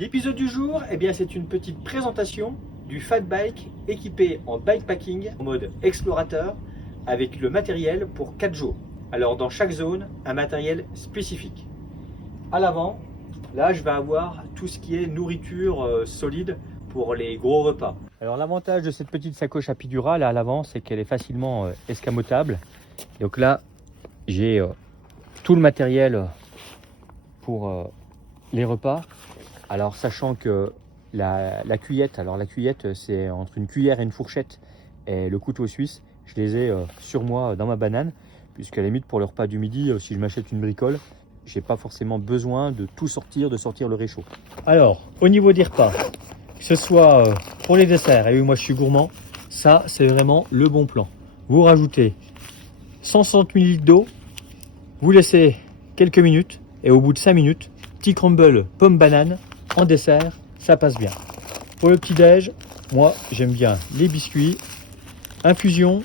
L'épisode du jour, c'est une petite présentation du Fat Bike équipé en bikepacking en mode explorateur avec le matériel pour 4 jours. Alors dans chaque zone, un matériel spécifique. À l'avant, là je vais avoir tout ce qui est nourriture solide pour les gros repas. Alors l'avantage de cette petite sacoche à Pidura là à l'avant, c'est qu'elle est facilement escamotable. Donc là, j'ai tout le matériel pour les repas. Alors sachant que la cuillette, alors la cuillette c'est entre une cuillère et une fourchette et le couteau suisse, je les ai sur moi dans ma banane, puisqu'à la limite pour le repas du midi, si je m'achète une bricole, j'ai pas forcément besoin de tout sortir, de sortir le réchaud. Alors au niveau des repas, que ce soit pour les desserts, et oui moi je suis gourmand, ça c'est vraiment le bon plan. Vous rajoutez 160 ml d'eau, vous laissez quelques minutes et au bout de 5 minutes, petit crumble pomme banane en dessert, ça passe bien. Pour le petit déj, moi j'aime bien les biscuits, infusion,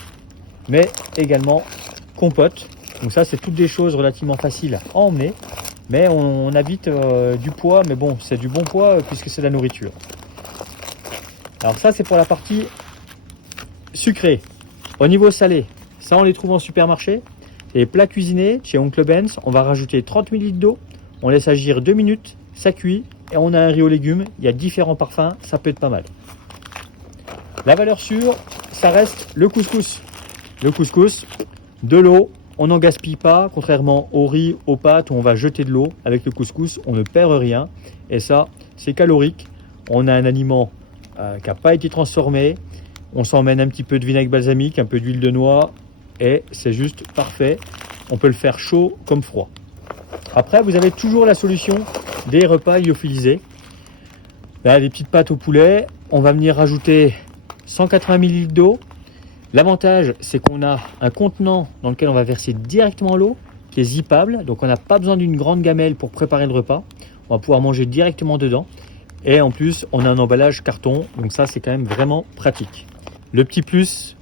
mais également compote. Donc ça c'est toutes des choses relativement faciles à emmener, mais on a vite du poids, mais bon c'est du bon poids puisque c'est de la nourriture. Alors ça c'est pour la partie sucrée. Au niveau salé, ça on les trouve en supermarché. Les plats cuisinés chez Oncle Ben's, on va rajouter 30 ml d'eau, on laisse agir 2 minutes, ça cuit et on a un riz aux légumes. Il y a différents parfums, ça peut être pas mal. La valeur sûre, ça reste le couscous. Le couscous, de l'eau, on n'en gaspille pas, contrairement au riz, aux pâtes où on va jeter de l'eau. Avec le couscous, on ne perd rien et ça, c'est calorique. On a un aliment qui n'a pas été transformé. On s'emmène un petit peu de vinaigre balsamique, un peu d'huile de noix et c'est juste parfait. On peut le faire chaud comme froid. Après, vous avez toujours la solution des repas lyophilisés. Là, les petites pâtes au poulet, on va venir rajouter 180 ml d'eau. L'avantage, c'est qu'on a un contenant dans lequel on va verser directement l'eau, qui est zippable. Donc, on n'a pas besoin d'une grande gamelle pour préparer le repas. On va pouvoir manger directement dedans. Et en plus, on a un emballage carton. Donc ça, c'est quand même vraiment pratique. Le petit plus,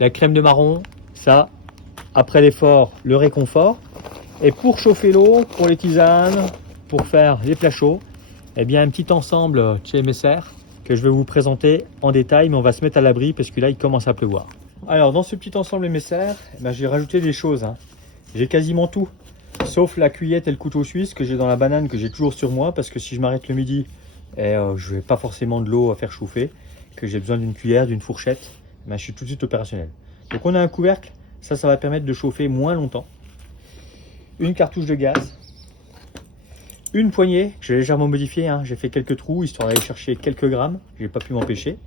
la crème de marron, ça, après l'effort, le réconfort. Et pour chauffer l'eau, pour les tisanes, pour faire les plats chauds, un petit ensemble chez MSR que je vais vous présenter en détail, mais on va se mettre à l'abri parce que là, il commence à pleuvoir. Alors, dans ce petit ensemble MSR, j'ai rajouté des choses. J'ai quasiment tout, sauf la cuillette et le couteau suisse que j'ai dans la banane, que j'ai toujours sur moi, parce que si je m'arrête le midi, je n'ai pas forcément de l'eau à faire chauffer, que j'ai besoin d'une cuillère, d'une fourchette, je suis tout de suite opérationnel. Donc, on a un couvercle, ça va permettre de chauffer moins longtemps. Une cartouche de gaz, une poignée, j'ai légèrement modifié, j'ai fait quelques trous histoire d'aller chercher quelques grammes, j'ai pas pu m'empêcher.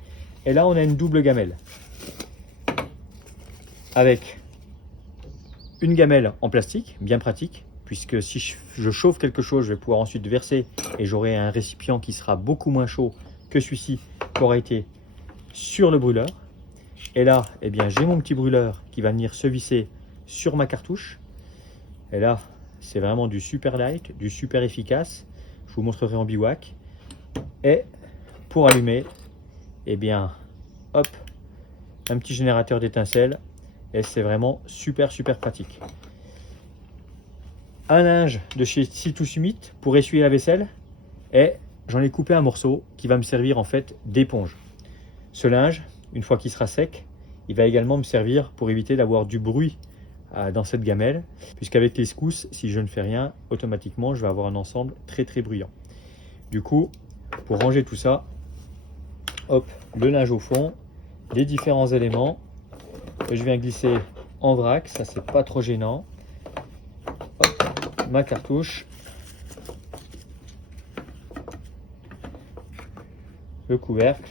Et là on a une double gamelle avec une gamelle en plastique, bien pratique, puisque si je chauffe quelque chose, je vais pouvoir ensuite verser et j'aurai un récipient qui sera beaucoup moins chaud que celui-ci qui aura été sur le brûleur. Et là, j'ai mon petit brûleur qui va venir se visser sur ma cartouche. Et là, c'est vraiment du super light, du super efficace. Je vous montrerai en bivouac. Et pour allumer, hop, un petit générateur d'étincelles. Et c'est vraiment super pratique. Un linge de chez Seal2 Summit pour essuyer la vaisselle. Et j'en ai coupé un morceau qui va me servir en fait d'éponge. Ce linge, une fois qu'il sera sec, il va également me servir pour éviter d'avoir du bruit dans cette gamelle, puisqu'avec les secousses, si je ne fais rien, automatiquement je vais avoir un ensemble très bruyant. Du coup, pour ranger tout ça, hop, le linge au fond, les différents éléments que je viens glisser en vrac, ça c'est pas trop gênant. Hop, ma cartouche, le couvercle,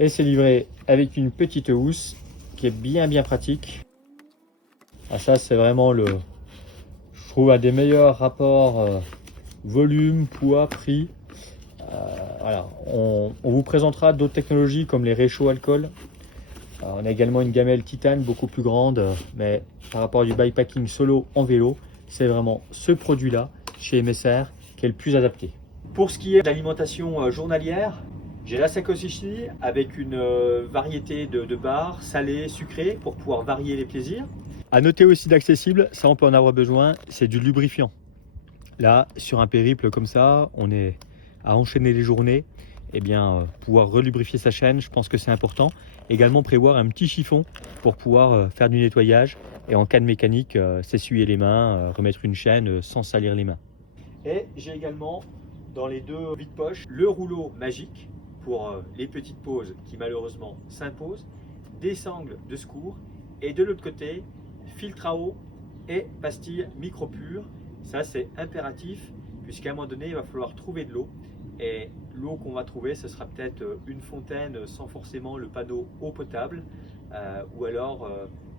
et c'est livré avec une petite housse qui est bien pratique. Ça c'est vraiment je trouve un des meilleurs rapports volume, poids, prix. Voilà. On vous présentera d'autres technologies comme les réchauds alcool. On a également une gamelle titane beaucoup plus grande, mais par rapport à du bikepacking solo en vélo, c'est vraiment ce produit là chez MSR qui est le plus adapté. Pour ce qui est d'alimentation journalière, j'ai la sacoche ici avec une variété de barres salées, sucrées pour pouvoir varier les plaisirs. À noter aussi d'accessible, ça on peut en avoir besoin, c'est du lubrifiant. Là, sur un périple comme ça, on est à enchaîner les journées. Eh bien, pouvoir relubrifier sa chaîne, je pense que c'est important. Également prévoir un petit chiffon pour pouvoir faire du nettoyage et en cas de mécanique, s'essuyer les mains, remettre une chaîne sans salir les mains. Et j'ai également dans les deux vides-poches le rouleau magique pour les petites pauses qui malheureusement s'imposent, des sangles de secours et de l'autre côté, filtre à eau et pastilles micro-pures. Ça c'est impératif puisqu'à un moment donné il va falloir trouver de l'eau. Et l'eau qu'on va trouver, ce sera peut-être une fontaine sans forcément le panneau eau potable ou alors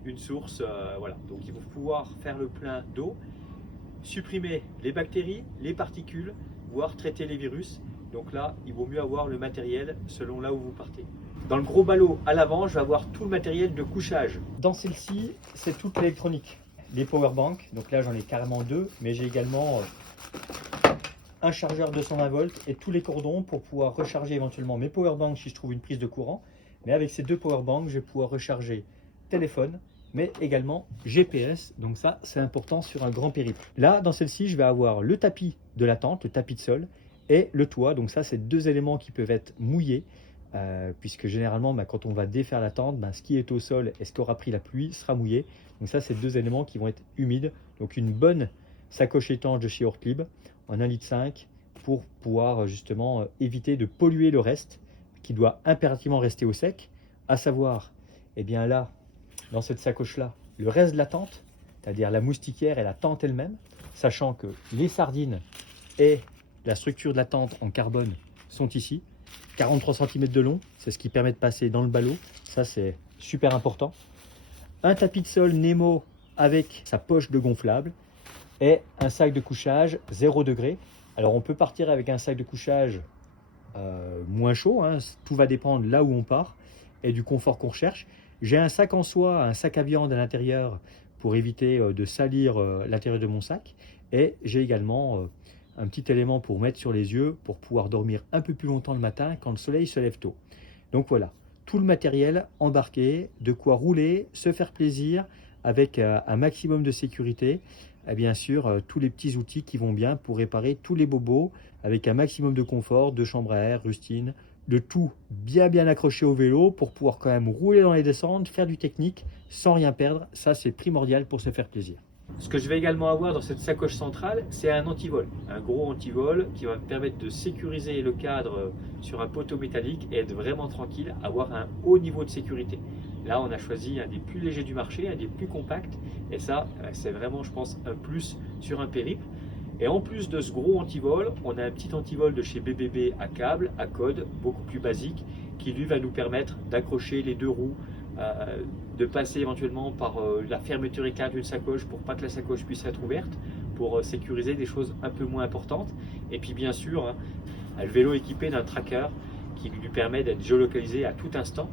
une source. Voilà. Donc il faut pouvoir faire le plein d'eau, supprimer les bactéries, les particules, voire traiter les virus. Donc là, il vaut mieux avoir le matériel selon là où vous partez. Dans le gros ballot à l'avant, je vais avoir tout le matériel de couchage. Dans celle-ci, c'est toute l'électronique. Les powerbanks, donc là j'en ai carrément deux, mais j'ai également un chargeur 220 volts et tous les cordons pour pouvoir recharger éventuellement mes powerbanks si je trouve une prise de courant. Mais avec ces deux powerbanks, je vais pouvoir recharger téléphone, mais également GPS. Donc ça, c'est important sur un grand périple. Là, dans celle-ci, je vais avoir le tapis de la tente, le tapis de sol, et le toit. Donc ça, c'est deux éléments qui peuvent être mouillés, puisque généralement, quand on va défaire la tente, ce qui est au sol et ce qu'aura pris la pluie sera mouillé. Donc ça, c'est deux éléments qui vont être humides. Donc une bonne sacoche étanche de chez Ortlieb en 1,5 litre pour pouvoir justement éviter de polluer le reste qui doit impérativement rester au sec, à savoir, eh bien là, dans cette sacoche-là, le reste de la tente, c'est-à-dire la moustiquaire et la tente elle-même, sachant que les sardines et la structure de la tente en carbone sont ici, 43 cm de long, c'est ce qui permet de passer dans le ballot, ça c'est super important. Un tapis de sol Nemo avec sa poche de gonflable et un sac de couchage 0 degré. Alors on peut partir avec un sac de couchage moins chaud, hein, tout va dépendre là où on part et du confort qu'on recherche. J'ai un sac en soie, un sac à viande à l'intérieur pour éviter de salir l'intérieur de mon sac. Et j'ai également un petit élément pour mettre sur les yeux pour pouvoir dormir un peu plus longtemps le matin quand le soleil se lève tôt. Donc voilà, tout le matériel embarqué, de quoi rouler, se faire plaisir avec un maximum de sécurité. Et bien sûr, tous les petits outils qui vont bien pour réparer tous les bobos avec un maximum de confort, de chambre à air, rustine, le tout bien accroché au vélo pour pouvoir quand même rouler dans les descentes, faire du technique sans rien perdre. Ça, c'est primordial pour se faire plaisir. Ce que je vais également avoir dans cette sacoche centrale, c'est un antivol. Un gros antivol qui va me permettre de sécuriser le cadre sur un poteau métallique et être vraiment tranquille, avoir un haut niveau de sécurité. Là, on a choisi un des plus légers du marché, un des plus compacts. Et ça, c'est vraiment, je pense, un plus sur un périple. Et en plus de ce gros antivol, on a un petit antivol de chez BBB à câble, à code, beaucoup plus basique, qui lui va nous permettre d'accrocher les deux roues, de passer éventuellement par la fermeture éclair d'une sacoche pour pas que la sacoche puisse être ouverte, pour sécuriser des choses un peu moins importantes. Et puis bien sûr, hein, le vélo équipé d'un tracker qui lui permet d'être géolocalisé à tout instant,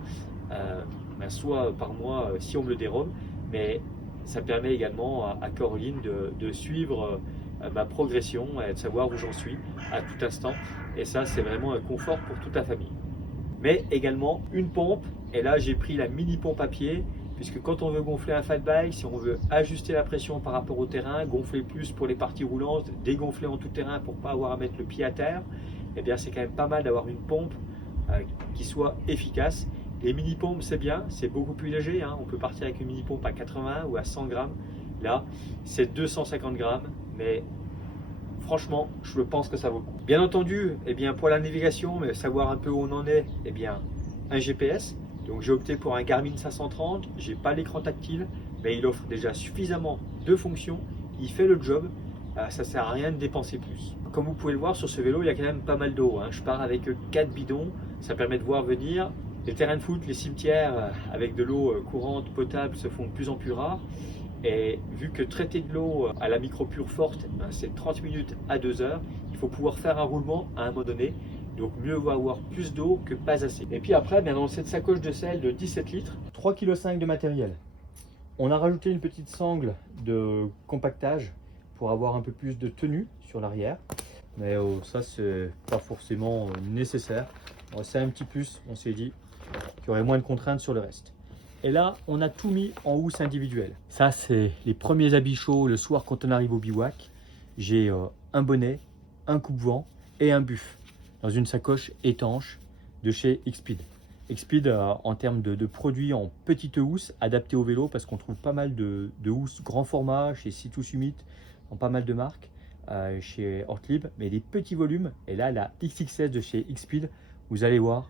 soit par moi si on me le dérobe, mais ça permet également à Caroline de suivre ma progression et de savoir où j'en suis à tout instant. Et ça, c'est vraiment un confort pour toute la famille. Mais également une pompe. Et là, j'ai pris la mini pompe à pied, puisque quand on veut gonfler un fat bike, si on veut ajuster la pression par rapport au terrain, gonfler plus pour les parties roulantes, dégonfler en tout terrain pour pas avoir à mettre le pied à terre, eh bien c'est quand même pas mal d'avoir une pompe qui soit efficace. Les mini pompes, c'est bien, c'est beaucoup plus léger, hein. On peut partir avec une mini pompe à 80 ou à 100 grammes. Là, c'est 250 grammes, mais franchement, je pense que ça vaut le coup. Bien entendu, eh bien, pour la navigation, mais savoir un peu où on en est, eh bien, un GPS. Donc j'ai opté pour un Garmin 530, j'ai pas l'écran tactile, mais il offre déjà suffisamment de fonctions, il fait le job, ça sert à rien de dépenser plus. Comme vous pouvez le voir sur ce vélo, il y a quand même pas mal d'eau, hein. Je pars avec 4 bidons, ça permet de voir venir. Les terrains de foot, les cimetières avec de l'eau courante, potable, se font de plus en plus rares. Et vu que traiter de l'eau à la micro-pure forte, c'est 30 minutes à 2 heures, il faut pouvoir faire un roulement à un moment donné. Donc mieux vaut avoir plus d'eau que pas assez. Et puis après, bien dans cette sacoche de sel de 17 litres, 3,5 kg de matériel. On a rajouté une petite sangle de compactage pour avoir un peu plus de tenue sur l'arrière. Mais ça, c'est pas forcément nécessaire. C'est un petit plus, on s'est dit, qu'il y aurait moins de contraintes sur le reste. Et là, on a tout mis en housse individuelle. Ça, c'est les premiers habits chauds le soir quand on arrive au bivouac. j'ai un bonnet, un coupe-vent et un buff dans une sacoche étanche de chez Xspeed. Xspeed en termes de produits en petite housse adaptés au vélo, parce qu'on trouve pas mal de housses grand format chez Situs Summit, dans pas mal de marques, chez Ortlieb, mais des petits volumes. Et là, la XXS de chez Xspeed, vous allez voir,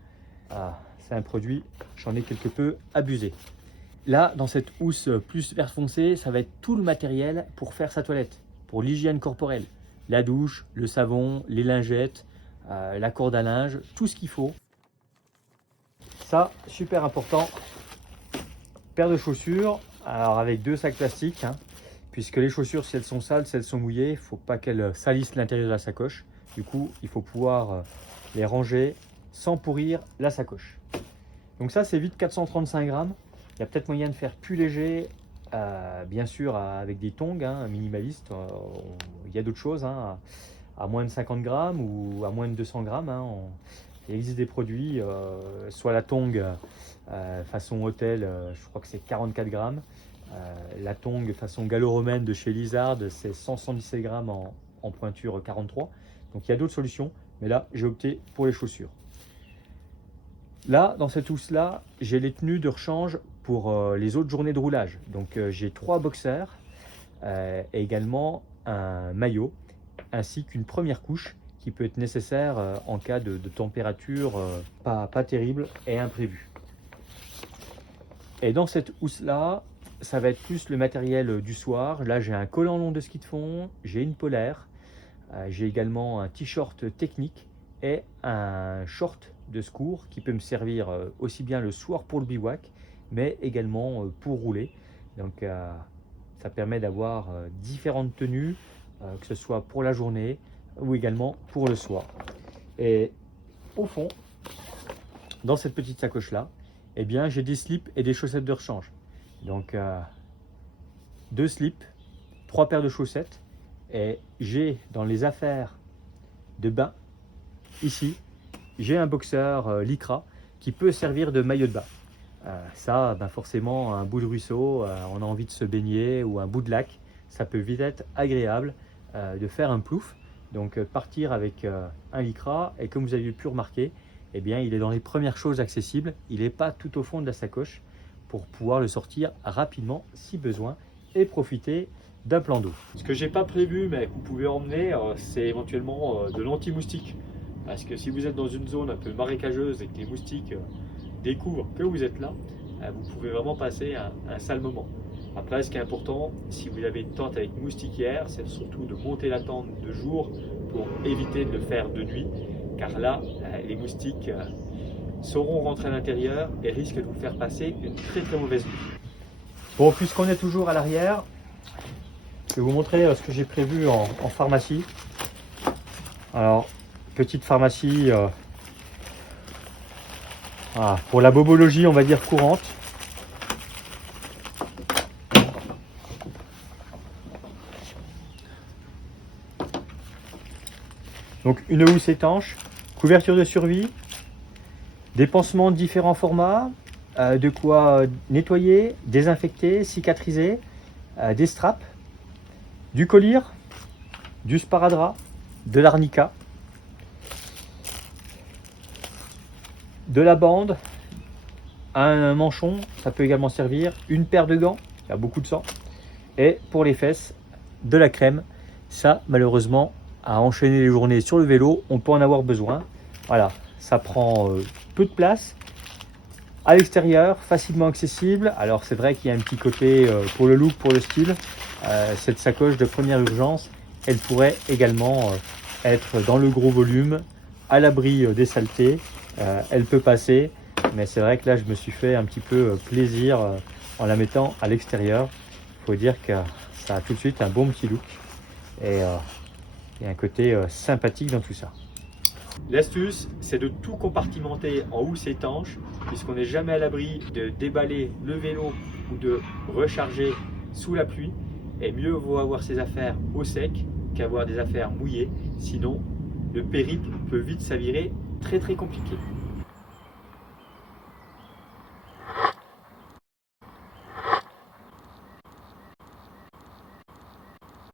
c'est un produit, j'en ai quelque peu abusé. Là, dans cette housse plus vert foncé, ça va être tout le matériel pour faire sa toilette, pour l'hygiène corporelle. La douche, le savon, les lingettes, la corde à linge, tout ce qu'il faut. Ça, super important, paire de chaussures, alors avec 2 sacs plastiques, puisque les chaussures, si elles sont sales, si elles sont mouillées, il ne faut pas qu'elles salissent l'intérieur de la sacoche. Du coup, il faut pouvoir les ranger sans pourrir la sacoche. Donc ça, c'est vite 435 grammes. Il y a peut-être moyen de faire plus léger, bien sûr avec des tongs minimalistes. Il y a d'autres choses, à moins de 50 grammes ou à moins de 200 grammes. Il existe des produits, soit la tongue façon hôtel, je crois que c'est 44 grammes. La tongue façon gallo-romaine de chez Lizard, c'est 177 grammes en pointure 43. Donc il y a d'autres solutions, mais là j'ai opté pour les chaussures. Là, dans cette housse-là, j'ai les tenues de rechange pour les autres journées de roulage. Donc j'ai 3 boxers et également un maillot, ainsi qu'une première couche qui peut être nécessaire en cas de température pas terrible et imprévue. Et dans cette housse-là, ça va être plus le matériel du soir. Là, j'ai un collant long de ski de fond, j'ai une polaire, j'ai également un t-shirt technique et un short de secours qui peut me servir aussi bien le soir pour le bivouac, mais également pour rouler. Donc ça permet d'avoir différentes tenues, que ce soit pour la journée ou également pour le soir. Et au fond, dans cette petite sacoche là, eh bien j'ai des slips et des chaussettes de rechange. Donc 2 slips, 3 paires de chaussettes, et j'ai dans les affaires de bain ici, j'ai un boxeur lycra qui peut servir de maillot de bain. Ça, forcément, un bout de ruisseau, on a envie de se baigner, ou un bout de lac, ça peut vite être agréable de faire un plouf. Donc partir avec un lycra, et comme vous avez pu remarquer, eh bien, il est dans les premières choses accessibles, il n'est pas tout au fond de la sacoche, pour pouvoir le sortir rapidement si besoin et profiter d'un plan d'eau. Ce que j'ai pas prévu, mais que vous pouvez emmener, c'est éventuellement de l'anti-moustique. Parce que si vous êtes dans une zone un peu marécageuse et que les moustiques découvrent que vous êtes là, vous pouvez vraiment passer un sale moment. Après, ce qui est important, si vous avez une tente avec moustiquaire, c'est surtout de monter la tente de jour pour éviter de le faire de nuit. Car là, les moustiques sauront rentrer à l'intérieur et risquent de vous faire passer une très mauvaise nuit. Bon, puisqu'on est toujours à l'arrière, je vais vous montrer ce que j'ai prévu en pharmacie. Alors, petite pharmacie pour la bobologie, on va dire courante. Donc une housse étanche, couverture de survie, des pansements de différents formats, de quoi nettoyer, désinfecter, cicatriser, des straps, du collyre, du sparadrap, de l'arnica, de la bande, un manchon, ça peut également servir, une paire de gants, il y a beaucoup de sang, et pour les fesses, de la crème. Ça, malheureusement, à enchaîner les journées sur le vélo, on peut en avoir besoin. Voilà, ça prend peu de place. À l'extérieur, facilement accessible. Alors c'est vrai qu'il y a un petit côté pour le look, pour le style. Cette sacoche de première urgence, elle pourrait également être dans le gros volume, à l'abri des saletés. Elle peut passer, mais c'est vrai que là je me suis fait un petit peu plaisir en la mettant à l'extérieur. Il faut dire que ça a tout de suite un bon petit look et un côté sympathique dans tout ça. L'astuce, c'est de tout compartimenter en housse étanche, puisqu'on n'est jamais à l'abri de déballer le vélo ou de recharger sous la pluie. Et mieux vaut avoir ses affaires au sec qu'avoir des affaires mouillées, sinon le périple peut vite s'avérer très compliqué.